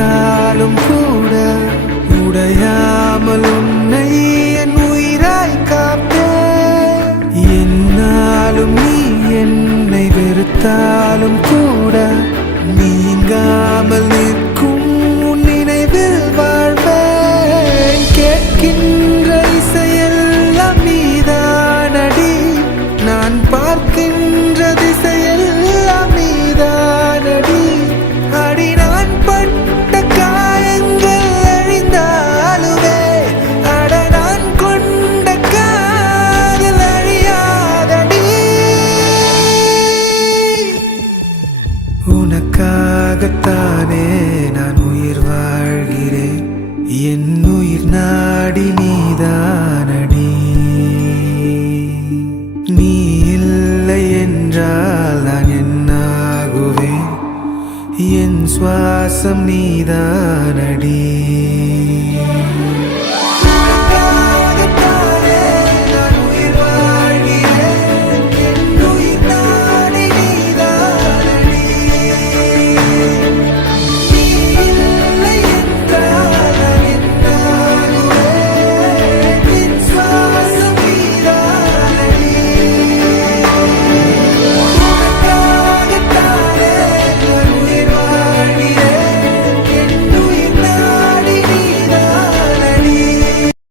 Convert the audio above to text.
வெறுத்தாலும் கூட உடையாமல் உன்னை என் உயிராய் காப்பேன். என்னாலும் நீ என்னை வெறுத்தாலும் கூட நீங்காமல் நிற்கும் உன் நினைவில் வாழ்வேன். கேட்கின்ற இசையெல்லாம் நீதானடி, நான் பார்க்கின்ற திசையெல்லாம் நீதானடி. அடி நான் பட்ட காயங்கள் அழிந்தாலுமே அட நான் கொண்ட காதல் அழியாதடி. உனக்காகத்தானே நான் உயிர் வாழ்கிறேன், என் உயிர் நாடி நீதானடி. நீ இல்லை என்றால் நான் என்னாகுவேன், என் சுவாசம் நீதானடி.